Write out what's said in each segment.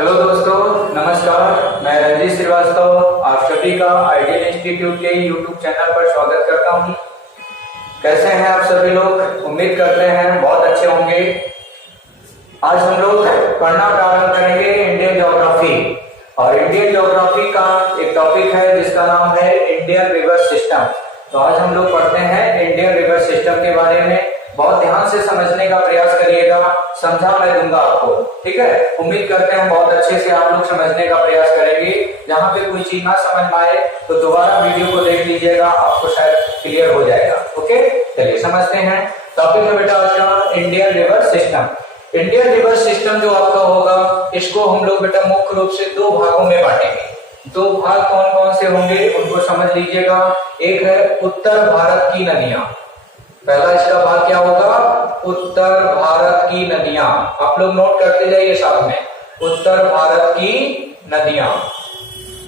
Hello दोस्तों, नमस्कार। मैं रंजीत श्रीवास्तव आप सभी का आइडियल इंस्टीट्यूट के यूट्यूब चैनल पर स्वागत करता हूं। कैसे हैं आप सभी लोग? उम्मीद करते हैं बहुत अच्छे होंगे। आज हम लोग पढ़ना प्रारंभ करेंगे इंडियन ज्योग्राफी। और इंडियन ज्योग्राफी का एक टॉपिक है जिसका नाम है इंडियन रिवर सिस्टम। तो आज हम लोग पढ़ते हैं इंडियन रिवर सिस्टम के बारे में। बहुत ध्यान से समझने का प्रयास करिएगा, समझा मैं दूंगा आपको, ठीक है। उम्मीद करते हैं बहुत अच्छे से आप लोग समझने का प्रयास करेंगे। जहां पे कोई चीज ना समझ में आए तो दोबारा वीडियो को देख लीजिएगा, आपको शायद क्लियर हो जाएगा। ओके, चलिए समझते हैं। टॉपिक है बेटा आज का Indian river system. Indian river system जो आपका होगा, इसको हम लोग बेटा मुख्य रूप से दो भागों में बांटेंगे। दो भाग कौन कौन से होंगे उनको समझ लीजिएगा। एक है उत्तर भारत की नदियां। पहला इसका भाग क्या होगा? उत्तर भारत की नदियां। आप लोग नोट करते जाइए साथ में, उत्तर भारत की नदियां।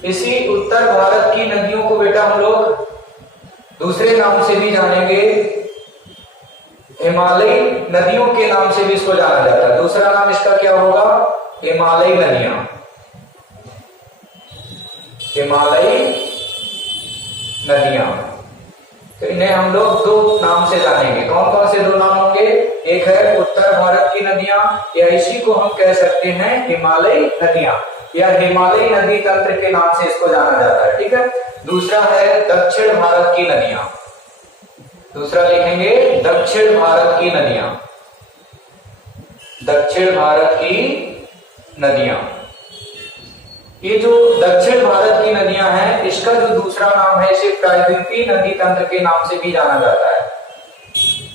इसी उत्तर भारत की नदियों को बेटा हम लोग दूसरे नाम से भी जानेंगे, हिमालयी नदियों के नाम से भी इसको जाना जाता है। दूसरा नाम इसका क्या होगा? हिमालयी नदियां। हिमालयी नदियां, तो इन्हें हम लोग दो नाम से जानेंगे। कौन कौन से दो नाम होंगे? एक है उत्तर भारत की नदियां, या इसी को हम कह सकते हैं हिमालयी नदियां, या हिमालयी नदी तंत्र के नाम से इसको जाना जाता है, ठीक है। दूसरा है दक्षिण भारत की नदियां। दूसरा लिखेंगे दक्षिण भारत की नदियां। दक्षिण भारत की नदियां। ये जो दक्षिण भारत की नदियां हैं, इसका जो दूसरा नाम है, इसे प्रायद्वीपीय नदी तंत्र के नाम से भी जाना जाता है।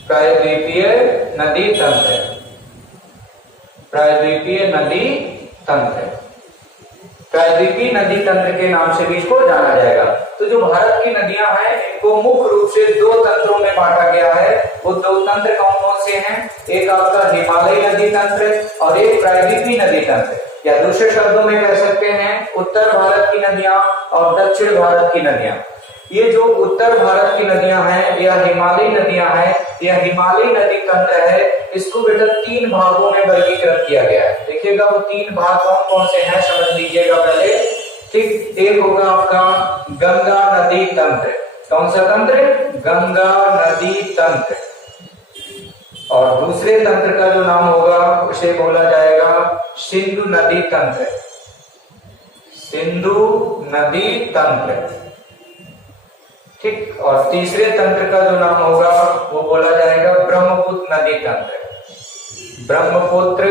प्रायद्वीपीय नदी तंत्र। प्रायद्वीपीय नदी तंत्र। प्रायद्वीपीय नदी तंत्र के नाम से भी इसको जाना जाएगा। तो जो भारत की नदियां हैं, इनको मुख्य रूप से दो तंत्रों में बांटा गया है। वो दो तंत्र कौन कौन से हैं? एक आपका हिमालयी नदी तंत्र और एक प्रायद्वीपीय नदी तंत्र, या दूसरे शब्दों में कह सकते हैं उत्तर भारत की नदियां और दक्षिण भारत की नदियां। ये जो उत्तर भारत की नदियां हैं, या हिमालयी नदियां हैं, या हिमालयी नदी तंत्र है, इसको बेटा तीन भागों में वर्गीकृत किया गया है। देखिएगा वो तीन भाग कौन कौन से हैं, समझ लीजिएगा पहले, ठीक। एक होगा आपका गंगा नदी तंत्र। कौन सा तंत्र? गंगा नदी तंत्र। और दूसरे तंत्र का जो नाम होगा उसे बोला जाएगा सिंधु नदी तंत्र। सिंधु नदी तंत्र, ठीक। और तीसरे तंत्र का जो नाम होगा वो बोला जाएगा ब्रह्मपुत्र नदी तंत्र। ब्रह्मपुत्र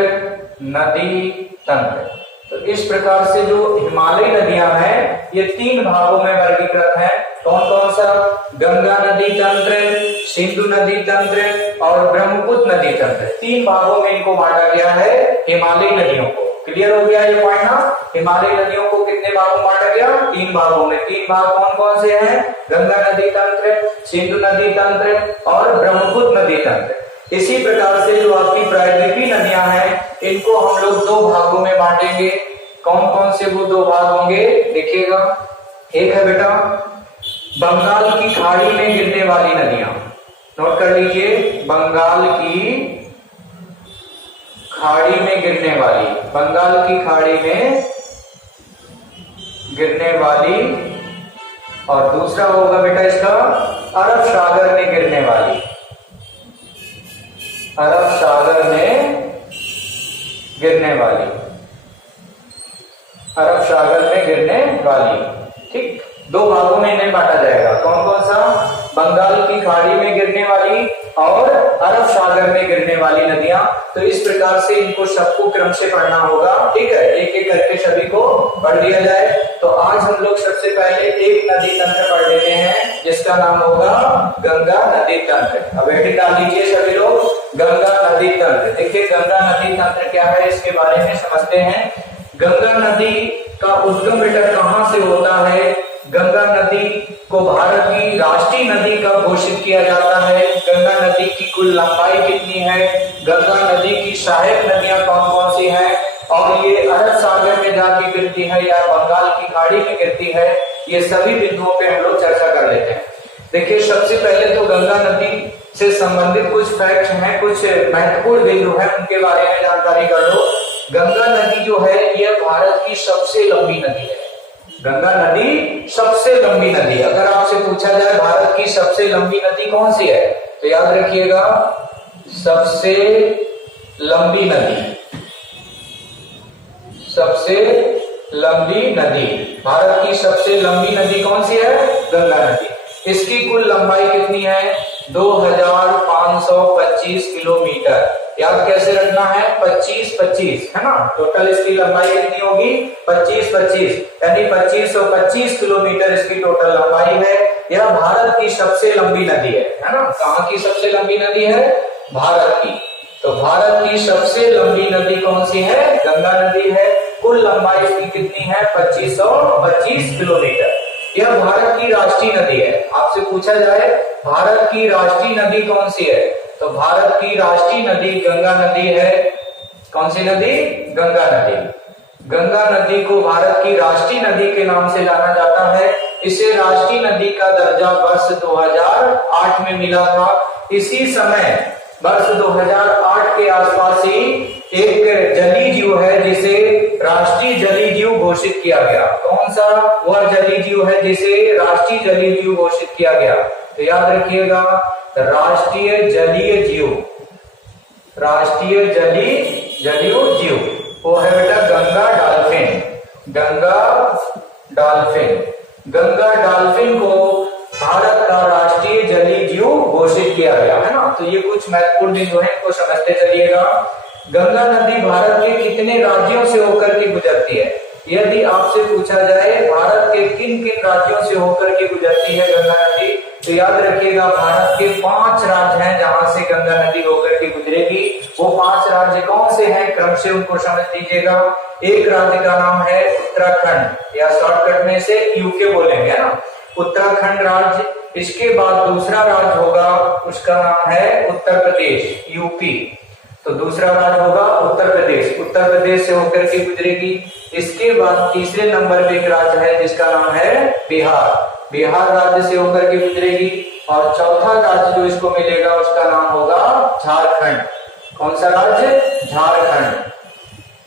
नदी तंत्र। तो इस प्रकार से जो हिमालयी नदियां हैं, ये तीन भागों में वर्गीकृत हैं। कौन कौन सा? गंगा नदी तंत्र, सिंधु नदी तंत्र और ब्रह्मपुत्र नदी तंत्र। तीन भागों में इनको बांटा गया है, हिमालयी नदियों को। क्लियर हो गया ये पॉइंट ना? हिमालयी नदियों को कितने भागों में बांटा गया? तीन भागों में। तीन भाग कौन कौन से हैं? गंगा नदी तंत्र, सिंधु नदी तंत्र और ब्रह्मपुत्र नदी तंत्र। इसी प्रकार से जो आपकी प्रायद्वीपीय नदियां हैं, इनको हम लोग दो भागों में बांटेंगे। कौन कौन से वो दो भाग होंगे? देखिएगा, एक है बेटा बंगाल की खाड़ी में गिरने वाली नदियां। नोट कर लीजिए, बंगाल की खाड़ी में गिरने वाली, बंगाल की खाड़ी में गिरने वाली। और दूसरा होगा बेटा इसका अरब सागर में गिरने वाली। अरब सागर में गिरने वाली। अरब सागर में गिरने वाली, ठीक। दो भागों में इन्हें बांटा जाएगा। कौन कौन सा? बंगाल की खाड़ी में गिरने वाली और अरब सागर में गिरने वाली नदियां। तो इस प्रकार से इनको सबको क्रम से पढ़ना होगा, ठीक है। एक एक करके सभी को पढ़ लिया जाए। तो आज हम लोग सबसे पहले एक नदी तंत्र पढ़ लेते हैं, जिसका नाम होगा गंगा नदी तंत्र। अब हेडिंग डाल लीजिए सभी लोग, गंगा नदी तंत्र। देखिए गंगा नदी तंत्र क्या है, इसके बारे में समझते हैं। गंगा नदी का उद्गम बेटा कहां से होता है? गंगा नदी को भारत की राष्ट्रीय नदी का घोषित किया जाता है। गंगा नदी की कुल लंबाई कितनी है? गंगा नदी की सहायक नदियां कौन कौन सी हैं? और ये अरब सागर में जाके गिरती है या बंगाल की खाड़ी में गिरती है? ये सभी बिंदुओं पे हम लोग चर्चा कर लेते हैं। देखिए सबसे पहले तो गंगा नदी से संबंधित कुछ फैक्ट हैं, कुछ महत्वपूर्ण बिंदु हैं, उनके बारे में जानकारी कर लो। गंगा नदी जो है यह भारत की सबसे लंबी नदी है। गंगा नदी सबसे लंबी नदी। अगर आपसे पूछा जाए भारत की सबसे लंबी नदी कौन सी है, तो याद रखिएगा सबसे लंबी नदी, सबसे लंबी नदी, भारत की सबसे लंबी नदी कौन सी है? गंगा नदी। इसकी कुल लंबाई कितनी है? 2525 किलोमीटर। याद कैसे रखना है? 25-25 है ना। टोटल इसकी लंबाई कितनी होगी? 25-25, यानी 2525 किलोमीटर इसकी टोटल लंबाई है। यह भारत की सबसे लंबी नदी है ना। कहाँ की सबसे लंबी नदी है? भारत की। तो भारत की सबसे लंबी नदी कौन सी है? गंगा नदी है। कुल लंबाई इसकी कितनी है? 2525 किलोमीटर। यह भारत की राष्ट्रीय नदी है। आपसे पूछा जाए भारत की राष्ट्रीय नदी कौन सी है, तो भारत की राष्ट्रीय नदी गंगा नदी है। कौन सी नदी? गंगा नदी। गंगा नदी को भारत की राष्ट्रीय नदी के नाम से जाना जाता है। इसे राष्ट्रीय नदी का दर्जा वर्ष 2008 में मिला था। इसी समय वर्ष 2008 के आसपास ही एक जलीय जीव है जिसे राष्ट्रीय जलीय जीव घोषित किया गया। कौन सा वह जलीय जीव है जिसे राष्ट्रीय जलीय जीव घोषित किया गया? तो याद रखिएगा राष्ट्रीय जलीय जीव, राष्ट्रीय जलीय जीव वो है बेटा Ganga dolphin. Ganga dolphin, Ganga dolphin को भारत का राष्ट्रीय जलीय जीव घोषित किया गया है ना। तो ये कुछ महत्वपूर्ण बिंदु है, इनको समझते चलिएगा। गंगा नदी भारत के कितने राज्यों से होकर के गुजरती है? यदि आपसे पूछा जाए भारत के किन किन राज्यों से होकर के गुजरती है गंगा नदी, तो याद रखिएगा भारत के 5 राज्य हैं जहां से गंगा नदी होकर के गुजरेगी। वो 5 राज्य कौन से हैं? क्रम से उनको समझ लीजिएगा। एक राज्य का नाम है उत्तराखंड, या शॉर्टकट में से यूके बोलेंगे ना, उत्तराखंड राज्य। इसके बाद दूसरा राज्य होगा, उसका नाम है उत्तर प्रदेश, यूपी। तो दूसरा राज्य होगा उत्तर प्रदेश, उत्तर प्रदेश से होकर के गुजरेगी। इसके बाद तीसरे नंबर पे एक राज्य है जिसका नाम है बिहार, बिहार राज्य से होकर के गुजरेगी। और चौथा राज्य जो इसको मिलेगा उसका नाम होगा झारखंड। कौन सा राज्य? झारखंड।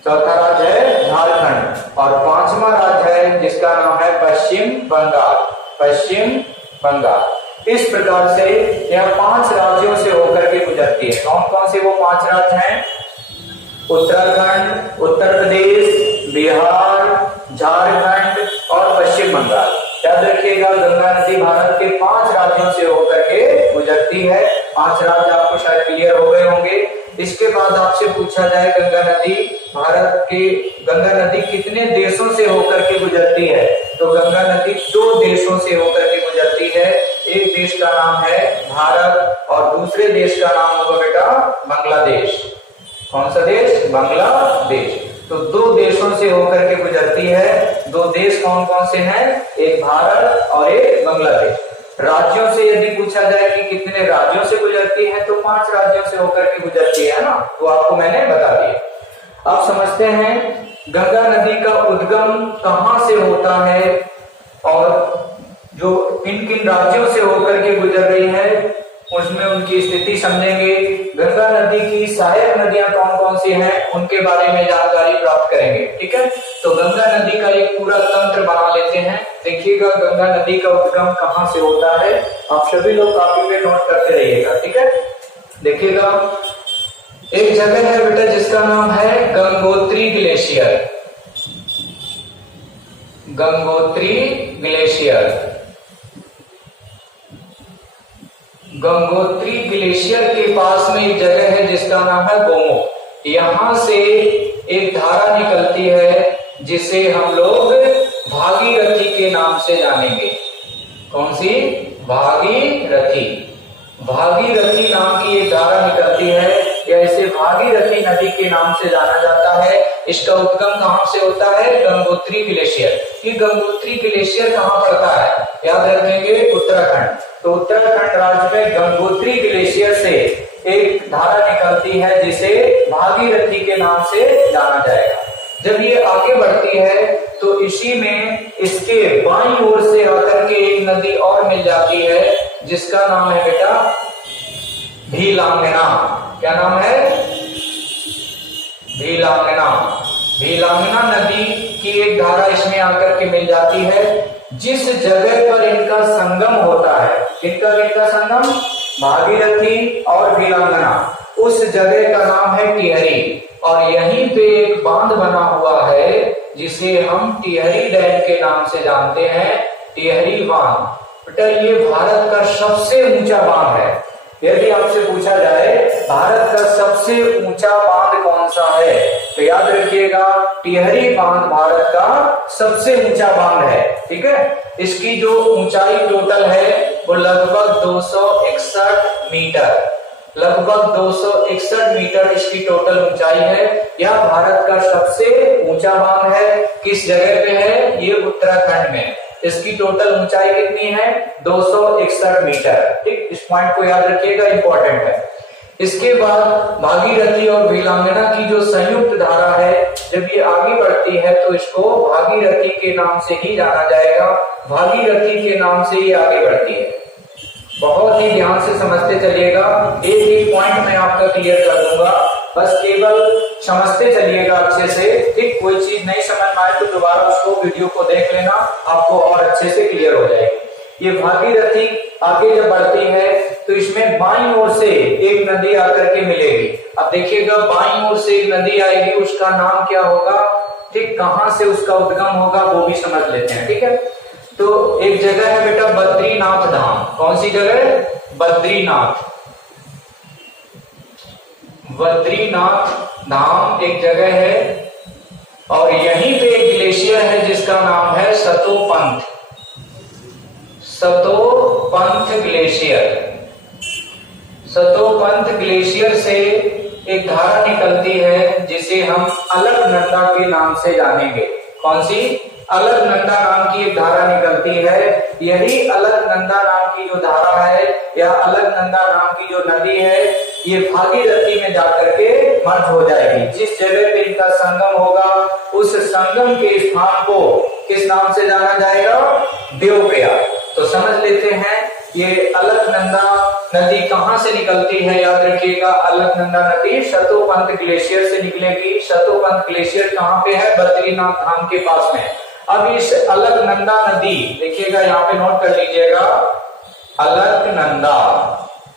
चौथा राज्य है झारखंड। और 5वां राज्य है जिसका नाम है पश्चिम बंगाल, पश्चिम बंगाल। इस प्रकार से यह 5 राज्यों से होकर के गुजरती है। कौन कौन से वो 5 राज्य हैं? उत्तराखंड, उत्तर प्रदेश, बिहार, झारखंड और पश्चिम बंगाल। याद रखिएगा गंगा नदी भारत के 5 राज्यों से होकर के गुजरती है। 5 राज्य आपको शायद क्लियर हो गए होंगे। इसके बाद आपसे पूछा जाए गंगा नदी भारत के, गंगा नदी कितने देशों से होकर के गुजरती है, तो गंगा नदी 2 देशों से होकर के गुजरती है। एक देश का नाम है भारत और दूसरे देश का नाम होगा बेटा बांग्लादेश। कौन सा देश? बांग्लादेश। तो 2 देशों से होकर के गुजरती है। 2 देश कौन कौन से हैं? एक भारत और एक बांग्लादेश। राज्यों से यदि पूछा जाए कि कितने राज्यों से गुजरती है, तो 5 राज्यों से होकर के गुजरती है ना, तो आपको मैंने बता दिया। अब समझते हैं गंगा नदी का उद्गम कहां से होता है और जो किन किन राज्यों से होकर के गुजर रही है उसमें उनकी स्थिति समझेंगे। गंगा नदी की सहायक नदियां कौन कौन सी हैं उनके बारे में जानकारी प्राप्त करेंगे। ठीक है, तो गंगा नदी का एक पूरा तंत्र बना लेते हैं। देखिएगा गंगा नदी का उद्गम कहां से होता है, आप सभी लोग कॉपी पे नोट करते रहिएगा। ठीक है, देखिएगा एक जगह है बेटा जिसका नाम है Gangotri glacier, Gangotri glacier. Gangotri glacier के पास में एक जगह है जिसका नाम है गोमुख। यहां से एक धारा निकलती है जिसे हम लोग भागीरथी के नाम से जानेंगे। कौन सी? भागीरथी। भागीरथी नाम की एक धारा निकलती है, या इसे भागीरथी नदी के नाम से जाना जाता है। इसका उद्गम कहां से होता है? गंगोत्री ग्लेशियर। ये गंगोत्री ग्लेशियर कहां पड़ता है? याद रखेंगे उत्तराखंड। तो उत्तराखंड राज्य में गंगोत्री ग्लेशियर से एक धारा निकलती है जिसे भागीरथी के नाम से जाना जाएगा। जब ये आगे बढ़ती है तो इसी में इसके बाईं ओर से आकर के एक नदी और मिल जाती है जिसका नाम है बेटा भीलांगना। क्या नाम है? भीलांगना। भीलांगना नदी की एक धारा इसमें आकर के मिल जाती है। जिस जगह पर इनका संगम होता है, किनका संगम, भागीरथी और भीलांगना, उस जगह का नाम है टिहरी। और यहीं पे एक बांध बना हुआ है जिसे हम टिहरी डैम के नाम से जानते हैं, टिहरी बांध। बेटा ये भारत का सबसे ऊंचा बांध है। यदि आपसे पूछा जाए भारत का सबसे ऊंचा बांध कौन सा है, तो याद रखिएगा टिहरी बांध भारत का सबसे ऊंचा बांध है। ठीक है, इसकी जो ऊंचाई टोटल है वो लगभग 261 मीटर, लगभग 261 मीटर इसकी टोटल ऊंचाई है। यह भारत का सबसे ऊंचा बांध है। किस जगह पे है, ये उत्तराखंड में। इसकी टोटल ऊंचाई कितनी है, 261 मीटर। ठीक, इस पॉइंट को याद रखिएगा, इंपॉर्टेंट है। इसके बाद भागीरथी और भीलांगना की जो संयुक्त धारा है, जब ये आगे बढ़ती है तो इसको भागीरथी के नाम से ही जाना जाएगा। भागीरथी के नाम से ये आगे बढ़ती है। बहुत ही ध्यान से समझते चलिएगा, एक एक पॉइंट मैं आपका क्लियर कर दूंगा, बस केवल समझते चलिएगा अच्छे से। ठीक, कोई चीज नहीं समझ में आए तो दोबारा उसको वीडियो को देख लेना, आपको और अच्छे से क्लियर हो जाएगी। ये भागीरथी आगे जब बढ़ती है तो इसमें बाईं ओर से एक नदी आकर के मिलेगी। अब देखिएगा बाईं ओर से एक नदी आएगी, उसका नाम क्या होगा, ठीक, कहां से उसका उद्गम होगा वो भी समझ लेते हैं। ठीक है, तो एक जगह है बेटा बद्रीनाथ धाम। कौन सी जगह, बद्रीनाथ। बद्रीनाथ धाम एक जगह है और यहीं पे एक ग्लेशियर है जिसका नाम है सतोपंथ, सतोपंथ ग्लेशियर। सतोपंथ ग्लेशियर से एक धारा निकलती है जिसे हम अलकनंदा के नाम से जानेंगे। कौन सी, अलकनंदा नाम की एक धारा निकलती है। यही अलकनंदा नाम की जो धारा है या अलकनंदा नाम की जो नदी है, ये भागीरथी में जाकर के मर्ज हो जाएगी। जिस जगह पे इनका संगम होगा उस संगम के स्थान को किस नाम से जाना जाएगा, देवप्रयाग। तो समझ लेते हैं ये अलकनंदा नदी कहां से निकलती है, याद रखिएगा अलकनंदा नदी सतोपंथ ग्लेशियर से निकलेगी। सतोपंथ ग्लेशियर कहां पे है, बद्रीनाथ धाम के पास में। अब इस अलकनंदा नदी, देखिएगा यहाँ पे नोट कर लीजिएगा, अलकनंदा,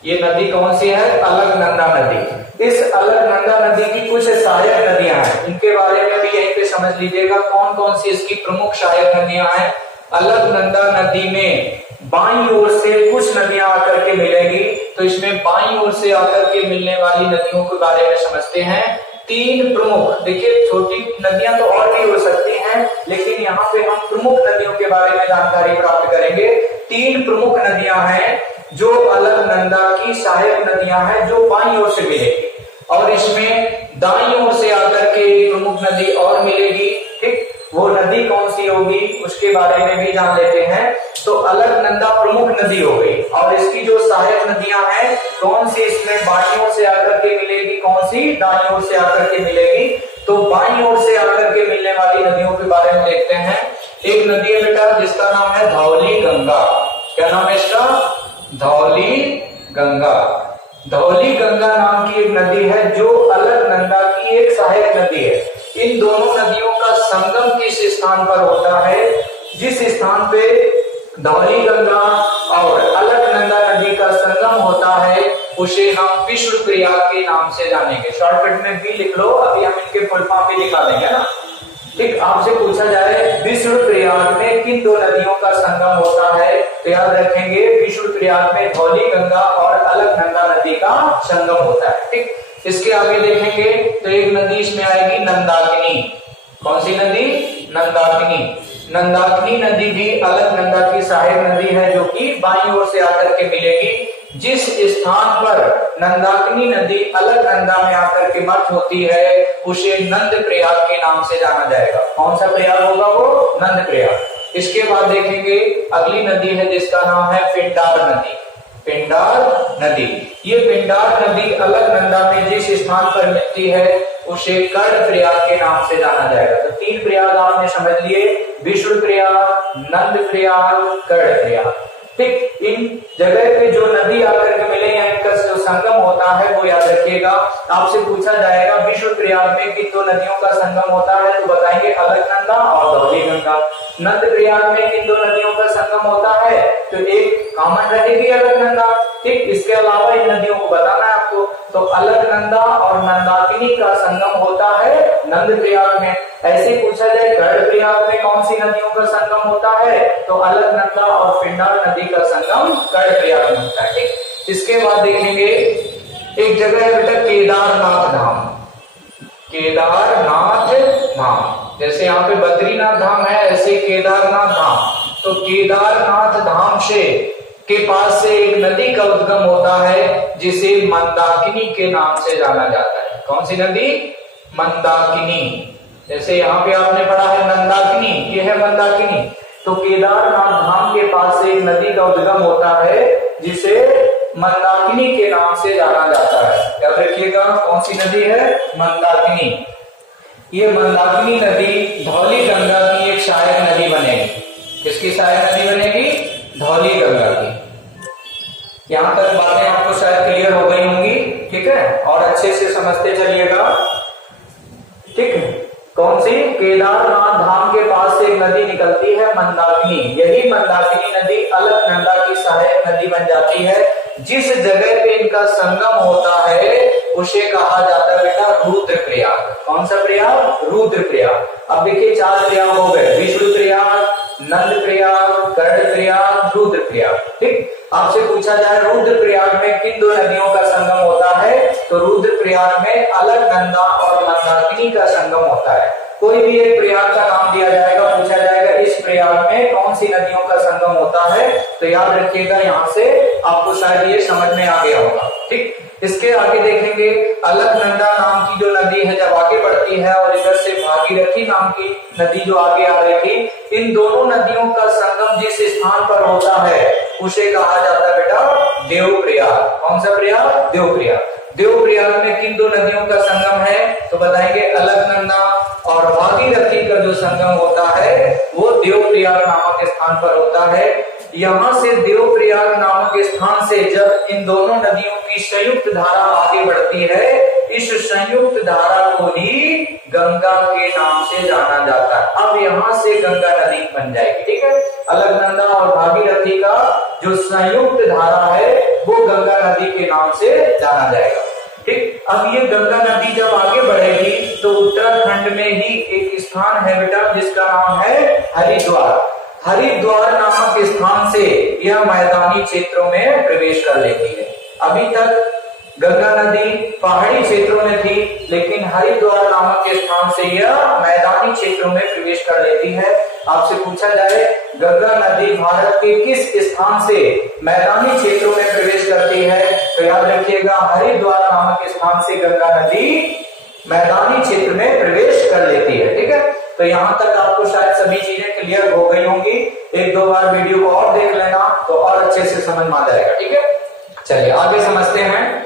ये नदी कौन सी है, अलकनंदा नदी। इस अलकनंदा नदी की कुछ सहायक नदियां हैं, इनके बारे में भी यहीं पे समझ लीजिएगा कौन कौन सी इसकी प्रमुख सहायक नदियां हैं। अलकनंदा नदी में बाईं ओर से कुछ नदियां आकर के मिलेगी, तो इसमें बाईं ओर से आकर के मिलने वाली नदियों के बारे में समझते हैं। तीन प्रमुख, देखिए छोटी नदियां तो और भी हो सकती हैं, लेकिन यहाँ पे हम प्रमुख नदियों के बारे में जानकारी प्राप्त करेंगे। तीन प्रमुख नदियां हैं जो अलकनंदा की सहायक नदियां हैं, जो बाईं ओर से मिलेगी। और इसमें दाईं ओर से आकर के प्रमुख नदी और मिलेगी। ठीक, वो नदी कौन सी होगी उसके बारे में भी जान लेते हैं। तो अलकनंदा प्रमुख नदी हो गई, और इसकी जो सहायक नदियां हैं कौन सी, इसमें बाईं ओर से आकर के मिलेगी, कौन सी, दाईं ओर से आकर के मिलेगी। तो बाईं ओर से आकर के मिलने वाली नदियों के बारे में देखते हैं। एक नदी है बेटा जिसका नाम है धौली गंगा। क्या नाम है इसका, धौली गंगा। धौली गंगा नाम की एक नदी है जो अलकनंदा की एक सहायक नदी है। इन दोनों नदियों का संगम किस स्थान पर होता है, जिस स्थान पे धौली गंगा और अलकनंदा नदी का संगम होता है उसे हम विष्णुप्रयाग के नाम से जानेंगे। शॉर्टकट में भी लिख लो, अभी हम इनके फुल फॉर्म भी दिखा देंगे ना। ठीक, आपसे पूछा जाए विष्णुप्रयाग में किन दो नदियों का संगम होता है, तो याद रखेंगे विष्णुप्रयाग में धौली गंगा और अलकनंदा नदी का संगम होता है। ठीक, इसके आगे देखेंगे तो एक नदी इसमें आएगी नंदाकिनी। कौन सी नदी, नंदाकिनी। नंदाकिनी नदी भी अलकनंदा की सहायक नदी है जो कि बाईं ओर से आकर के मिलेगी। जिस स्थान पर नंदाकिनी नदी अलकनंदा में आकर के मर्ज होती है उसे नंद प्रयाग के नाम से जाना जाएगा। कौन सा प्रयाग होगा वो, नंद प्रयाग। इसके बाद देखेंगे अगली नदी है जिसका नाम है पिंडार नदी। पिंडार नदी, ये पिंडार नदी अलकनंदा में जिस स्थान पर मिलती है उसे कर्ण प्रयाग के नाम से जाना जाएगा। तो तीन प्रयाग आपने समझ लिए, विष्णु प्रयाग, नंद प्रयाग, कर्ण प्रयाग। ठीक, इन जगह पे जो नदी आकर के मिले या इनका जो संगम होता है वो याद रखिएगा। आपसे पूछा जाएगा विश्व प्रयाग में किन दो नदियों का संगम होता है, तो बताएंगे अलकनंदा और धौली गंगा। नंद प्रयाग में किन दो नदियों का संगम होता है, तो एक कॉमन रहेगी अलकनंदा। ठीक, इसके अलावा इन नदियों को बताना है आपको, तो अलकनंदा और नंदाकिनी का संगम होता है नंद प्रयाग में। ऐसे पूछा जाए गढ़ प्रयाग में कौन सी नदियों का संगम होता है, तो अलकनंदा और पिंडार नदी का संगम गढ़ प्रयाग में होता है। ठीक, इसके बाद देखेंगे एक जगह है बेटा केदारनाथ धाम। केदारनाथ धाम, जैसे यहाँ पे बद्रीनाथ धाम है ऐसे केदारनाथ धाम। तो केदारनाथ धाम से के पास से एक नदी का उद्गम होता है जिसे मंदाकिनी के नाम से जाना जाता है। कौन सी नदी, मंदाकिनी। जैसे यहाँ पे आपने पढ़ा है नंदाकिनी, ये है मंदाकिनी। तो केदारनाथ धाम के पास से एक नदी का उद्गम होता है जिसे मंदाकिनी के नाम से जाना जाता है। याद रखिएगा कौन सी नदी है, मंदाकिनी। ये मंदाकिनी नदी धौली गंगा की एक सहायक नदी बनेगी। किसकी सहायक नदी बनेगी, धौली गंगा की। यहां तक बातें आपको शायद क्लियर हो गई होंगी, ठीक है, और अच्छे से समझते चलिएगा। ठीक है, कौन सी, केदारनाथ धाम के पास से एक नदी निकलती है मंदाकिनी। यही मंदाकिनी नदी अलकनंदा की सहायक नदी बन जाती है। जिस जगह पे इनका संगम होता है उसे कहा जाता है बेटा रुद्रप्रयाग। कौन सा प्रयाग, रुद्रप्रयाग। अब देखिए 4 प्रयाग हो गए, विष्णु प्रयाग, नंद प्रयाग, गरुड़ प्रयाग, रुद्रप्रयाग। ठीक, आपसे पूछा जाए रुद्रप्रयाग में किन दो नदियों का संगम होता है, तो रुद्रप्रयाग में अलकनंदा और मंदाकिनी का संगम होता है। कोई भी एक प्रयाग का नाम दिया जाएगा, पूछा जाएगा इस प्रयाग में कौन सी नदियों का संगम होता है, तो याद रखिएगा यहाँ से आपको शायद ये समझ में आ गया होगा। ठीक, इसके आगे देखेंगे अलकनंदा नाम की जो नदी है जब आगे बढ़ती है और इधर से भागीरथी नाम की नदी जो आगे आ रही थी, इन दोनों नदियों का संगम जिस स्थान पर होता है उसे कहा जाता है बेटा देवप्रयाग। कौन सा प्रयाग, देवप्रयाग। देवप्रयाग में किन दो नदियों का संगम है, तो बताएंगे अलकनंदा और भागीरथी का जो संगम होता है वो देवप्रयाग नामक स्थान पर होता है। यहाँ से देवप्रयाग नामक स्थान से जब इन दोनों नदियों की संयुक्त धारा आगे बढ़ती है, इस संयुक्त धारा को ही गंगा के नाम से जाना जाता है। अब यहाँ से गंगा नदी बन जाएगी। ठीक है, अलकनंदा और भागीरथी का जो संयुक्त धारा है वो गंगा नदी के नाम से जाना जाएगा। ठीक, अब ये गंगा नदी जब आगे बढ़ेगी तो उत्तराखंड में ही एक स्थान है बेटा जिसका नाम है हरिद्वार। हरिद्वार नामक स्थान से यह मैदानी क्षेत्रों में प्रवेश कर लेती है। अभी तक गंगा नदी पहाड़ी क्षेत्रों में थी, लेकिन हरिद्वार नामक स्थान से यह मैदानी क्षेत्रों में प्रवेश कर लेती है। आपसे पूछा जाए गंगा नदी भारत के किस स्थान से मैदानी क्षेत्रों में प्रवेश करती है, तो याद रखिएगा हरिद्वार नामक स्थान से गंगा नदी मैदानी क्षेत्र में प्रवेश कर लेती है। ठीक है, तो यहाँ तक आपको शायद सभी चीजें क्लियर हो गई होंगी। 1-2 बार वीडियो को और देख लेना तो और अच्छे से समझ में आ जाएगा। ठीक है, चलिए आगे समझते हैं।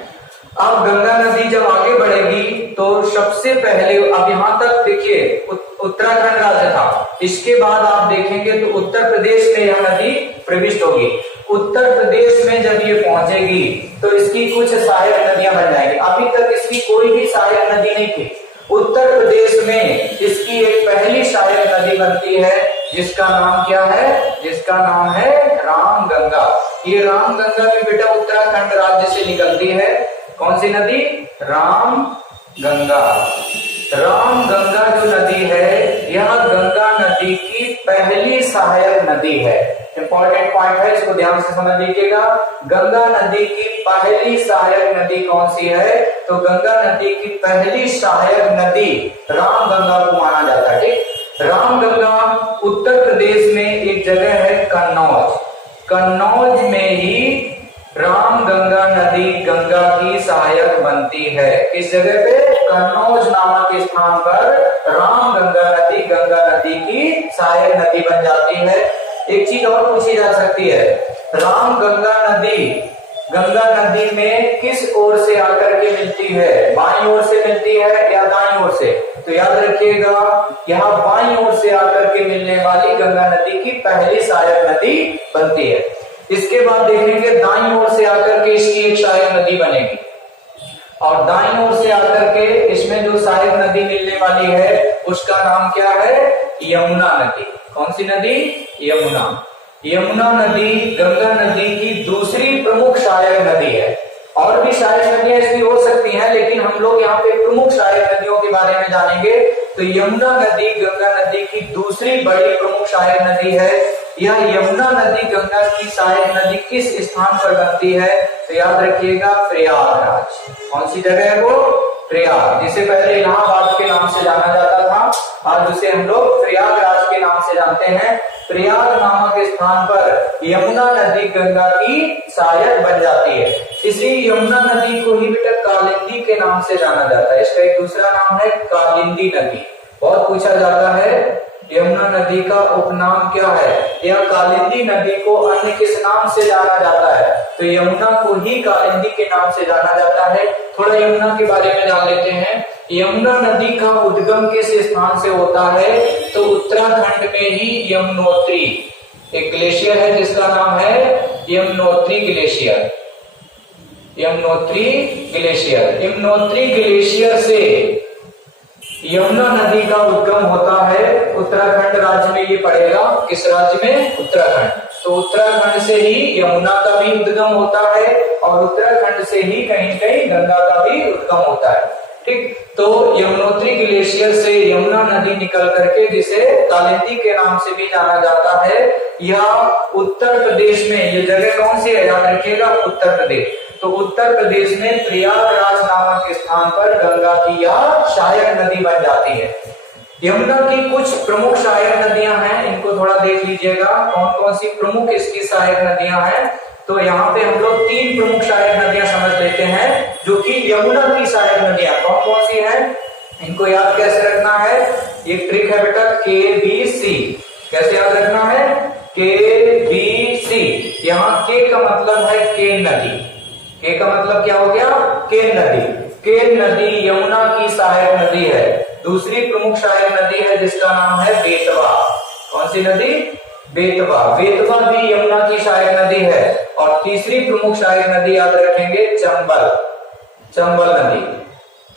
अब गंगा नदी जब आगे बढ़ेगी तो सबसे पहले, अब यहाँ तक देखिए उत्तराखंड राज्य था, इसके बाद आप देखेंगे तो उत्तर प्रदेश में यह नदी प्रविष्ट होगी। उत्तर प्रदेश में जब ये पहुंचेगी तो इसकी कुछ सहायक नदियां बन जाएंगी। अभी तक इसकी कोई भी सहायक नदी नहीं थी। उत्तर प्रदेश में इसकी एक पहली सहायक नदी बनती है जिसका नाम क्या है, जिसका नाम है रामगंगा। ये रामगंगा भी बेटा उत्तराखंड राज्य से निकलती है। कौन सी नदी, रामगंगा। रामगंगा जो नदी है यह गंगा नदी की पहली सहायक नदी है। इंपॉर्टेंट पॉइंट है, इसको ध्यान से समझ लीजिएगा। गंगा नदी की पहली सहायक नदी कौन सी है, तो गंगा नदी की पहली सहायक नदी रामगंगा को माना जाता है। ठीक, रामगंगा उत्तर प्रदेश में एक जगह है कन्नौज। कन्नौज में ही रामगंगा नदी गंगा की सहायक बनती है। किस जगह पे, कन्नौज नामक स्थान पर रामगंगा नदी गंगा नदी की सहायक नदी बन जाती है। एक चीज और पूछी जा सकती है, रामगंगा नदी गंगा नदी में किस ओर से आकर के मिलती है, बाईं ओर से मिलती है या दाईं ओर से, तो याद रखिएगा यहाँ बाईं ओर से आकर के मिलने वाली गंगा नदी की पहली सहायक नदी बनती है। इसके बाद देखेंगे दाईं ओर से आकर के इसकी एक सहायक नदी बनेगी, और दाईं ओर से आकर के इसमें जो सहायक नदी मिलने वाली है उसका नाम क्या है? यमुना नदी। कौन सी नदी? यमुना। यमुना नदी गंगा नदी की दूसरी प्रमुख सहायक नदी है। और भी सहायक नदियां इसकी हो सकती हैं, लेकिन हम लोग यहाँ पे प्रमुख सहायक नदियों के बारे में जानेंगे। तो यमुना नदी गंगा नदी की दूसरी बड़ी प्रमुख सहायक नदी है। यह यमुना नदी गंगा की सहायक नदी किस स्थान पर बनती है? तो याद रखिएगा, प्रयागराज। कौन सी जगह है वो? प्रयाग, जिसे पहले इलाहाबाद के नाम से जाना जाता था, आज उसे हम लोग प्रयागराज के नाम से जानते हैं। प्रयाग नामक स्थान पर यमुना नदी गंगा की सहायक बन जाती है। इसी यमुना नदी को ही बेटा कालिंदी के नाम से जाना जाता है। इसका एक दूसरा नाम है कालिंदी नदी। बहुत पूछा जाता है यमुना नदी का उपनाम क्या है, या कालिंदी नदी को अन्य किस नाम से जाना जाता है? तो यमुना को ही कालिंदी के नाम से जाना जाता है। थोड़ा यमुना के बारे में जान लेते हैं। यमुना नदी का उद्गम किस स्थान से होता है? तो उत्तराखंड में ही यमुनोत्री एक ग्लेशियर है जिसका नाम है Yamunotri glacier. Yamunotri glacier, Yamunotri glacier से यमुना नदी का उद्गम होता है। उत्तराखंड राज्य में ये पड़ेगा। किस राज्य में? उत्तराखंड। तो उत्तराखंड से ही यमुना का भी उद्गम होता है, और उत्तराखंड से ही कहीं कहीं गंगा का भी उद्गम होता है। ठीक, तो यमुनोत्री ग्लेशियर से यमुना नदी निकल करके, जिसे कालिंदी के नाम से भी जाना जाता है, यह उत्तर प्रदेश में, ये जगह कौन सी है याद रखिएगा? उत्तर प्रदेश। तो उत्तर प्रदेश में प्रयागराज नामक स्थान पर गंगा की यह सहायक नदी बन जाती है। यमुना की कुछ प्रमुख सहायक नदियां हैं, इनको थोड़ा देख लीजिएगा कौन कौन सी प्रमुख इसकी सहायक नदियां हैं। तो यहाँ पे हम लोग 3 प्रमुख सहायक नदियां समझ लेते हैं, जो कि यमुना की सहायक नदियां कौन कौन सी हैं, इनको याद कैसे रखना है? एक ट्रिक है बेटा, KBC। कैसे याद रखना है? KBC। यहाँ के का मतलब है केन नदी। के का मतलब क्या हो गया? केन नदी। केन नदी यमुना की सहायक नदी है। दूसरी प्रमुख सहायक नदी है जिसका नाम है बेतवा। कौन सी नदी? बेतवा। बेतवा भी यमुना की सहायक नदी है। और तीसरी प्रमुख सहायक नदी याद रखेंगे चंबल। चंबल नदी।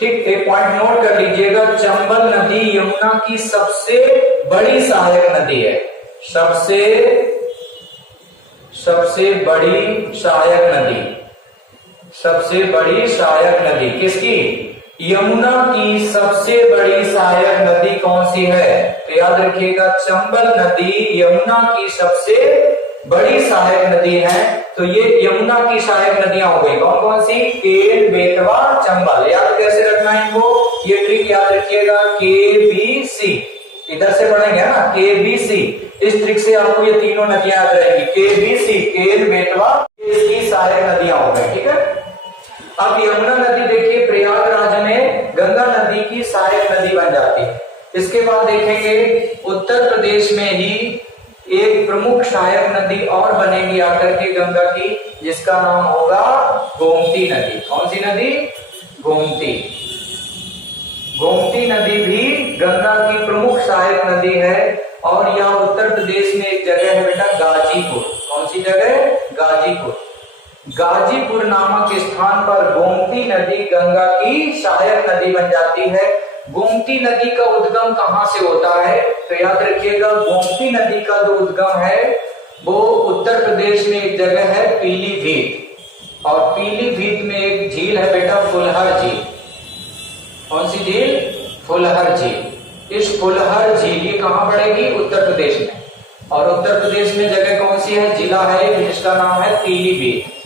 ठीक, एक पॉइंट नोट कर लीजिएगा, चंबल नदी यमुना की सबसे बड़ी सहायक नदी है। सबसे बड़ी सहायक नदी। सबसे बड़ी सहायक नदी किसकी? यमुना की सबसे बड़ी सहायक नदी कौन सी है? तो याद रखिएगा, चंबल नदी यमुना की सबसे बड़ी सहायक नदी है। तो ये यमुना की सहायक नदियां हो गई कौन कौन सी? केन, बेतवा, चंबल। याद कैसे रखना है इनको? ये ट्रिक याद रखिएगा, KBC। इधर से पढ़ेंगे ना, KBC। इस ट्रिक से आपको ये तीनों नदियां याद रहेंगी। KBC, केन, बेतवा, इसकी सहायक नदियां हो गई। ठीक है, अब यमुना नदी देखिए प्रयागराज में गंगा नदी की सहायक नदी बन जाती है। इसके बाद देखेंगे उत्तर प्रदेश में ही एक प्रमुख सहायक नदी और बनेगी आकर के गंगा की, जिसका नाम होगा गोमती नदी। कौन सी नदी? गोमती। गोमती नदी भी गंगा की प्रमुख सहायक नदी है। और यह उत्तर प्रदेश में एक जगह है बेटा, गाजीपुर। कौन सी जगह? गाजीपुर। गाजीपुर नामक स्थान पर गोमती नदी गंगा की सहायक नदी बन जाती है। गोमती नदी का उद्गम कहां से होता है? तो याद रखिएगा, गोमती नदी का जो उद्गम है वो उत्तर प्रदेश में एक जगह है पीलीभीत। और पीलीभीत में एक झील है बेटा, फुलहर झील। कौन सी झील? फुलहर झील। इस फुलहर झील ये कहां पड़ेगी? उत्तर प्रदेश में। और उत्तर प्रदेश में जगह कौन सी है? जिला है जिसका नाम है पीलीभीत।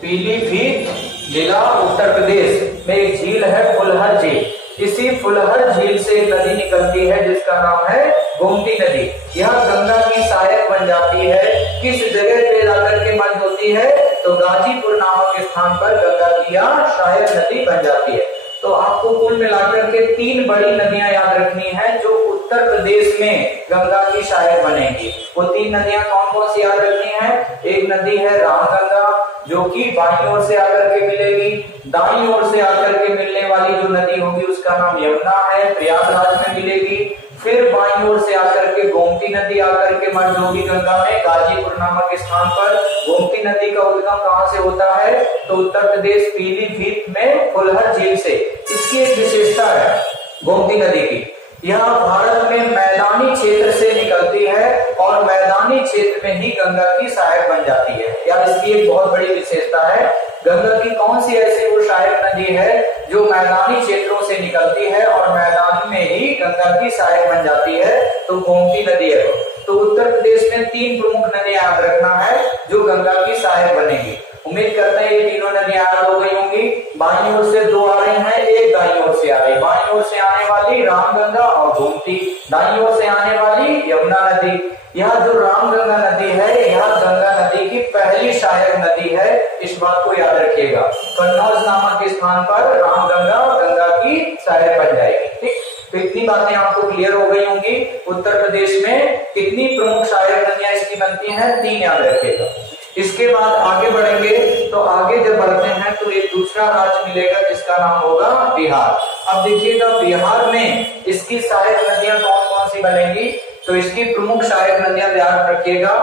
पीलीभीत जिला उत्तर प्रदेश में एक झील है फुलहर झील। इसी फुलहर झील से नदी निकलती है जिसका नाम है गोमती नदी। यह गंगा की सहायक बन जाती है। किस जगह पे जाकर के मर्ज होती है? तो गाजीपुर नामक स्थान पर गंगा की यह सहायक नदी बन जाती है। तो आपको कुल मिलाकर के 3 बड़ी नदियां याद रखनी है जो उत्तर प्रदेश में गंगा की सहायक बनेगी। वो 3 नदियां कौन कौन सी याद रखनी है? एक नदी है रामगंगा, जो कि बाईं ओर से आकर के मिलेगी। दाईं ओर से आकर के मिलने वाली जो नदी होगी उसका नाम यमुना है, प्रयागराज में मिलेगी। फिर बाईं ओर से आकर के गोमती नदी आकर के मरजोगी गंगा में गाजीपुर नामक स्थान पर। गोमती नदी का उद्गम कहां से होता है? तो उत्तर प्रदेश पीलीभीत में फुलहर झील से। इसकी एक विशेषता है गोमती नदी की, यह भारत में मैदानी क्षेत्र से निकलती है और मैदानी क्षेत्र में ही गंगा की सहायक बन जाती है। यार इसकी एक बहुत बड़ी विशेषता है। गंगा की कौन सी ऐसी वो सहायक नदी है जो मैदानी क्षेत्रों से निकलती है और मैदान में ही गंगा की सहायक बन जाती है? तो गोमती नदी है। तो उत्तर प्रदेश में 3 प्रमुख नदियां याद रखना है जो गंगा की सहायक बनेगी। उम्मीद करते हैं ये तीनों नदियां याद हो गई होंगी। बाईं ओर से 2 आ रही हैं, एक दाईं ओर से आ रही। बाईं ओर से आने वाली रामगंगा और गोमती, दाईं ओर से आने वाली यमुना नदी। यह जो रामगंगा नदी है यह गंगा नदी की पहली सहायक नदी है, इस बात को याद रखिएगा। कन्नौज नामक स्थान पर रामगंगा गंगा की सहायक बन जाएगी। ठीक, तो इतनी बातें आपको क्लियर हो गई होंगी। उत्तर प्रदेश में कितनी प्रमुख सहायक नदियां इसकी बनती हैं? 3 याद रखिएगा। इसके बाद आगे बढ़ेंगे तो आगे जब बढ़ते हैं तो एक दूसरा राज्य मिलेगा जिसका नाम होगा बिहार। अब देखिएगा बिहार में इसकी सहायक नदियां कौन कौन सी बनेंगी? तो इसकी प्रमुख सहायक नदियां ध्यान रखिएगा।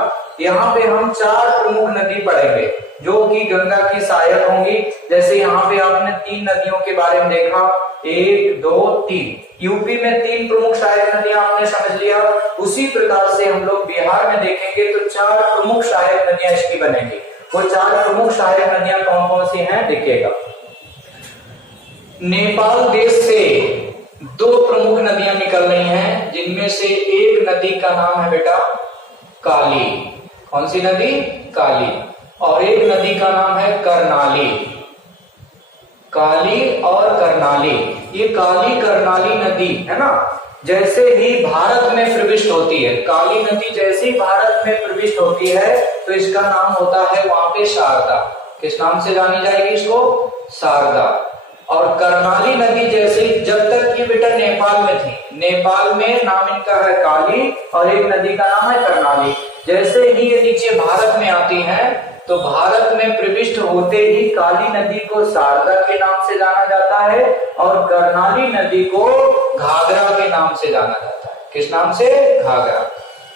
यहाँ पे हम 4 प्रमुख नदी पढ़ेंगे जो कि गंगा की सहायक होंगी। जैसे यहाँ पे आपने 3 नदियों के बारे में देखा, 1 2 3। यूपी में 3 प्रमुख सहायक नदियां आपने समझ लिया। उसी प्रकार से हम लोग बिहार में देखेंगे तो 4 प्रमुख सहायक नदियां इसकी बनेंगी। वो 4 प्रमुख सहायक नदियां कौन कौन सी हैं देखिएगा। नेपाल देश से 2 प्रमुख नदियां निकल रही हैं जिनमें से एक नदी का नाम है बेटा काली। कौन सी नदी? काली। और एक नदी का नाम है करनाली। काली और करनाली, ये काली करनाली नदी है ना, जैसे ही भारत में प्रविष्ट होती है, काली नदी जैसे ही भारत में प्रविष्ट होती है तो इसका नाम होता है वहां पे शारदा। किस नाम से जानी जाएगी इसको? शारदा। और करनाली नदी जैसे जब तक ये बेटा नेपाल में थी, नेपाल में नाम इनका है काली और एक नदी का नाम है करनाली। जैसे ही ये नीचे भारत में आती हैं तो भारत में प्रविष्ट होते ही काली नदी को शारदा के नाम से जाना जाता है और करनाली नदी को घाघरा के नाम से जाना जाता है। किस नाम से? घाघरा।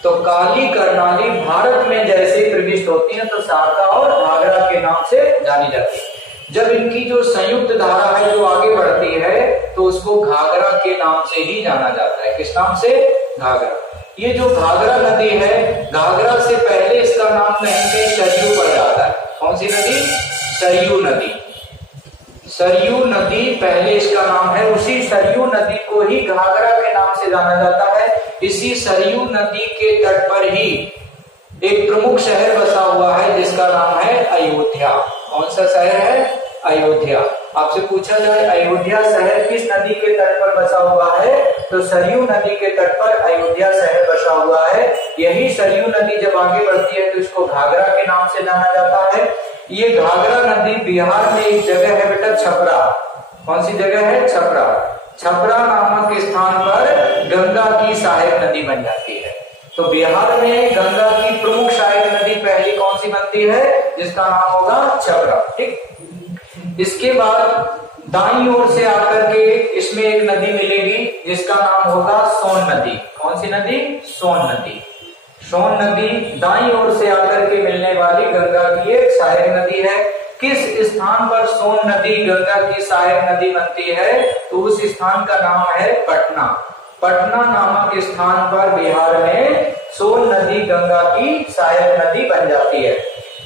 तो काली करनाली भारत में जैसे प्रविष्ट होती है तो शारदा और घाघरा के नाम से जानी जाती है। जब इनकी जो संयुक्त धारा है जो आगे बढ़ती है तो उसको घाघरा के नाम से ही जाना जाता है। किस नाम से? घाघरा। ये जो घाघरा नदी है, घाघरा से पहले इसका नाम कहीं कहीं सरयू पड़ जाता है। कौन सी नदी? सरयू नदी। सरयू नदी पहले इसका नाम है। उसी सरयू नदी को ही घाघरा के नाम से जाना जाता है। इसी सरयू नदी के तट पर ही एक प्रमुख शहर बसा हुआ है जिसका नाम है अयोध्या। कौन सा शहर है? अयोध्या। आपसे पूछा जाए अयोध्या शहर किस नदी के तट पर बसा हुआ है तो सरयू नदी के तट पर अयोध्या शहर बसा हुआ है। यही सरयू नदी जब आगे बढ़ती है तो इसको घाघरा के नाम से जाना जाता है। ये घाघरा नदी बिहार में एक जगह है बेटा छपरा। कौन सी जगह है? छपरा। छपरा नामक स्थान पर गंगा की सहायक नदी बन जाती है। तो बिहार में गंगा की प्रमुख सहायक नदी पहली कौन सी बनती है? जिसका नाम होगा छपरा। ठीक, इसके बाद दाईं ओर से आकर के इसमें एक नदी मिलेगी जिसका नाम होगा सोन नदी। कौन सी नदी? सोन नदी। सोन नदी दाईं ओर से आकर के मिलने वाली गंगा की एक सहायक नदी है। किस स्थान पर सोन नदी गंगा की सहायक नदी बनती है तो उस स्थान का नाम है पटना। पटना नामक स्थान पर बिहार में सोन नदी गंगा की सहायक नदी बन जाती है।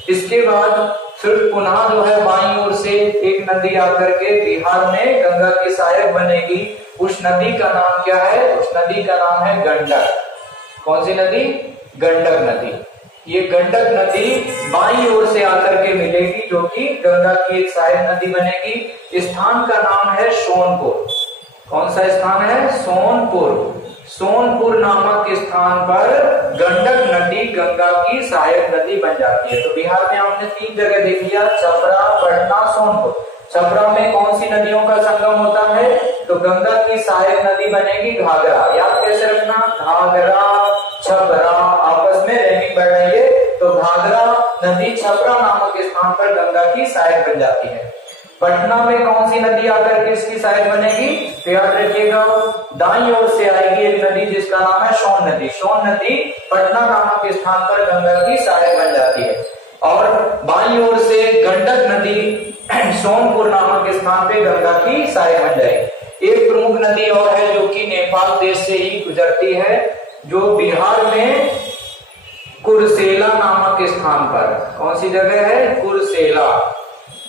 इसके बाद फिर पुनः जो है बाईं ओर से एक नदी आकर के बिहार में गंगा की सहायक बनेगी। उस नदी का नाम क्या है? उस नदी का नाम है गंडक। कौन सी नदी? गंडक नदी। ये गंडक नदी बाईं ओर से आकर के मिलेगी जो कि गंगा की एक सहायक नदी बनेगी। स्थान का नाम है सोनपुर। कौन सा स्थान है? सोनपुर। सोनपुर नामक स्थान पर गंडक नदी गंगा की सहायक नदी बन जाती है। तो बिहार में आपने 3 जगह देख लिया, छपरा, पटना, सोनपुर। छपरा में कौन सी नदियों का संगम होता है तो गंगा की सहायक नदी बनेगी घाघरा। याद कैसे रखना? घाघरा छपरा आपस में रैमिंग बढ़ रही है तो घाघरा नदी छपरा नामक स्थान पर गंगा की सहायक बन जाती है। पटना में कौन सी नदी आकर के इसकी सहायक बनेगी? तो याद रखिएगा, दाईं ओर से आएगी एक नदी जिसका नाम है सोन नदी। सोन नदी पटना नामक स्थान पर गंगा की सहायक बन जाती है। और बाईं ओर से गंडक नदी सोनपुर नामक स्थान पे गंगा की सहायक बन जाएगी। एक प्रमुख नदी और है जो कि नेपाल देश से ही गुजरती है, जो बिहार में कुर्सेला नामक स्थान पर, कौन सी जगह है? कुर्सेला।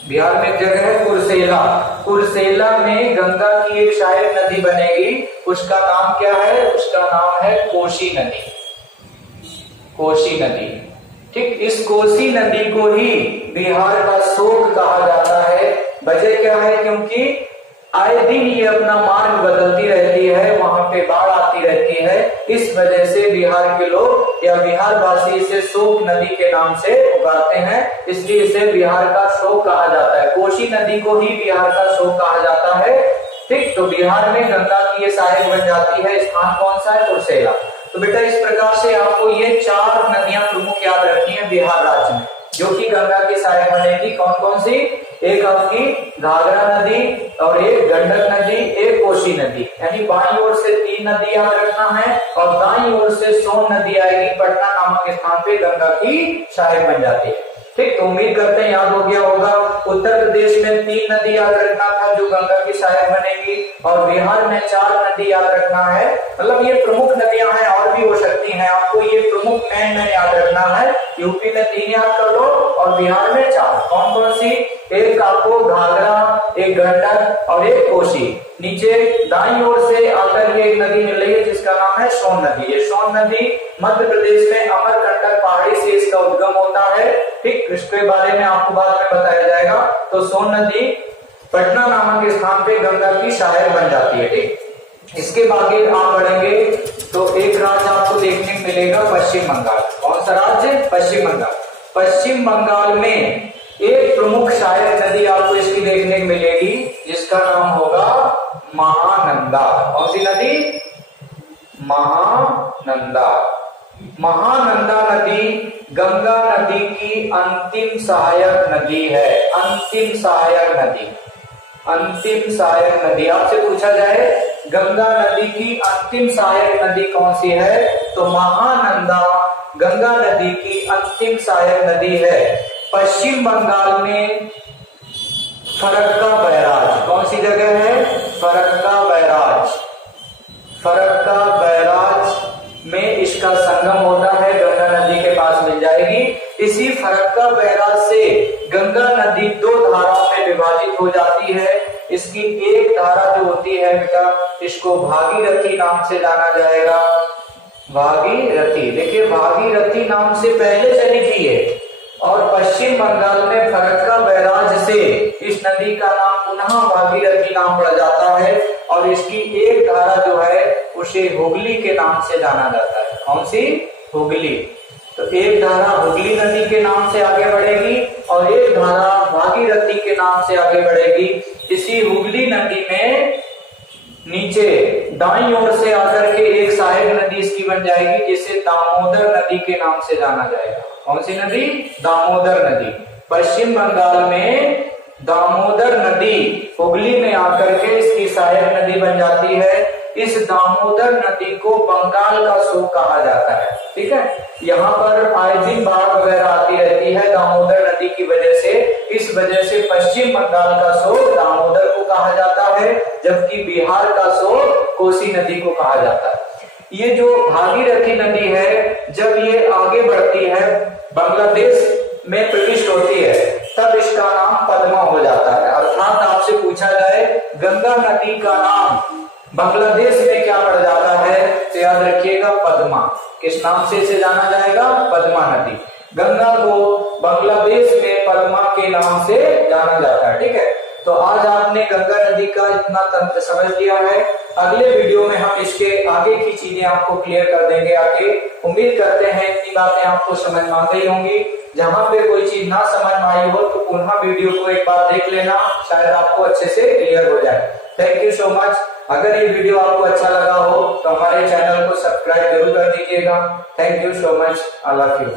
बिहार में एक जगह है कुर्सेला। कुर्सेला में गंगा की एक सहायक नदी बनेगी, उसका नाम क्या है? उसका नाम है कोसी नदी। कोसी नदी, ठीक। इस कोसी नदी को ही बिहार का शोक कहा जाता है। वजह क्या है? क्योंकि आए दिन ये अपना मार्ग बदलती रहती है, वहां पे बाढ़ आती रहती है। इस वजह से बिहार के लोग या बिहार वासी इसे शोक नदी के नाम से पुकारते हैं, इसलिए इसे बिहार का शोक कहा जाता है। कोसी नदी को ही बिहार का शोक कहा जाता है, ठीक। तो बिहार में गंगा की ये सहायक बन जाती है। स्थान कौन सा है? कुर्सेला। तो बेटा इस प्रकार से आपको ये 4 नदियां प्रमुख याद रखनी है बिहार राज्य में, जो कि गंगा की सहायक बनेगी। कौन कौन सी? एक आपकी घाघरा नदी, और एक गंडक नदी, एक कोसी नदी। यानी बाईं ओर से 3 नदी याद रखना है, और दाईं ओर से सोन नदी आएगी, पटना नामक स्थान पे गंगा की सहायक बन जाती है, ठीक। तो उम्मीद करते हैं याद हो गया होगा। उत्तर प्रदेश में 3 नदी याद रखना था जो गंगा की सहायक बनेगी, और बिहार में 4 नदी याद रखना है। मतलब ये प्रमुख नदियां हैं, और भी हो सकती हैं, आपको ये प्रमुख मेन याद रखना है। यूपी में 3 याद कर लो, और बिहार में 4। कौन कौन सी? एक आपको घाघरा, एक गंडक और एक कोसी। नीचे दाईं ओर से आकर एक नदी मिल रही है जिसका नाम है सोन नदी। ये सोन नदी मध्य प्रदेश में अमरकंटक पहाड़ी से इसका उद्गम होता है, ठीक। इसके बारे में आपको बाद में बताया जाएगा। तो सोन नदी पटना नामक स्थान पे गंगा की सहायक बन जाती है, ठीक। इसके आगे आप बढ़ेंगे तो एक राज्य आपको देखने को मिलेगा पश्चिम बंगाल। कौन सा राज्य? पश्चिम बंगाल। पश्चिम बंगाल में एक प्रमुख सहायक नदी आपको इसकी देखने को मिलेगी जिसका नाम होगा महानंदा। कौन सी नदी? महानंदा। महानंदा नदी गंगा नदी की अंतिम सहायक नदी है। अंतिम सहायक नदी, अंतिम सहायक नदी। आपसे पूछा जाए गंगा नदी की अंतिम सहायक नदी कौन सी है, तो महानंदा गंगा नदी की अंतिम सहायक नदी है। पश्चिम बंगाल में फरक्का बैराज, कौन सी जगह है? फरक्का बैराज। फरक्का बैराज में इसका संगम होता है, गंगा नदी के पास मिल जाएगी। इसी फरक्का बैराज से गंगा नदी 2 धाराओं में विभाजित हो जाती है। इसकी एक धारा जो होती है बेटा, इसको भागीरथी नाम से जाना जाएगा। भागीरथी, देखिए भागीरथी नाम से पहले चली थी ये, और पश्चिम बंगाल में फरक्का बैराज से इस नदी का नाम पुनः भागीरथी नाम पड़ जाता है, और इसकी एक धारा जो है उसे हुगली के नाम से जाना जाता है। कौन सी? हुगली। तो एक धारा हुगली नदी के नाम से आगे बढ़ेगी, और एक धारा भागीरथी के नाम से आगे बढ़ेगी। इसी हुगली नदी में नीचे दाईं ओर से आकर के एक सहायक नदी इसकी बन जाएगी, जिसे दामोदर नदी के नाम से जाना जाएगा। कौन सी नदी? दामोदर नदी। पश्चिम बंगाल में दामोदर नदी हुगली में आकर के इसकी सहायक नदी बन जाती है। इस दामोदर नदी को बंगाल का शोक कहा जाता है, ठीक है। यहाँ पर आए दिन बाढ़ वगैरह आती रहती है दामोदर नदी की वजह से। इस वजह से पश्चिम बंगाल का शोक दामोदर को कहा जाता है, जबकि बिहार का शोक कोसी नदी को कहा जाता है। ये जो भागीरथी नदी है, जब ये आगे बढ़ती है बांग्लादेश में प्रविष्ट होती है, तब इसका नाम पद्मा हो जाता है। अर्थात आपसे पूछा जाए गंगा नदी का नाम बांग्लादेश में क्या पड़ जाता है, तो याद रखिएगा पद्मा। किस नाम से इसे जाना जाएगा? पद्मा नदी। गंगा को बांग्लादेश में पद्मा के नाम से जाना जाता है, ठीक है। तो आज आपने गंगा नदी का इतना तंत्र समझ लिया है। अगले वीडियो में हम इसके आगे की चीजें आपको क्लियर कर देंगे आगे। उम्मीद करते हैं इतनी बातें आपको समझ में आ गई होंगी। जहां पे कोई चीज ना समझ में आई हो तो पुनः वीडियो को एक बार देख लेना, शायद आपको अच्छे से क्लियर हो जाए। Thank you so much. अगर ये वीडियो आपको अच्छा लगा हो तो हमारे चैनल को सब्सक्राइब जरूर कर दीजिएगा। Thank you so much. I love you.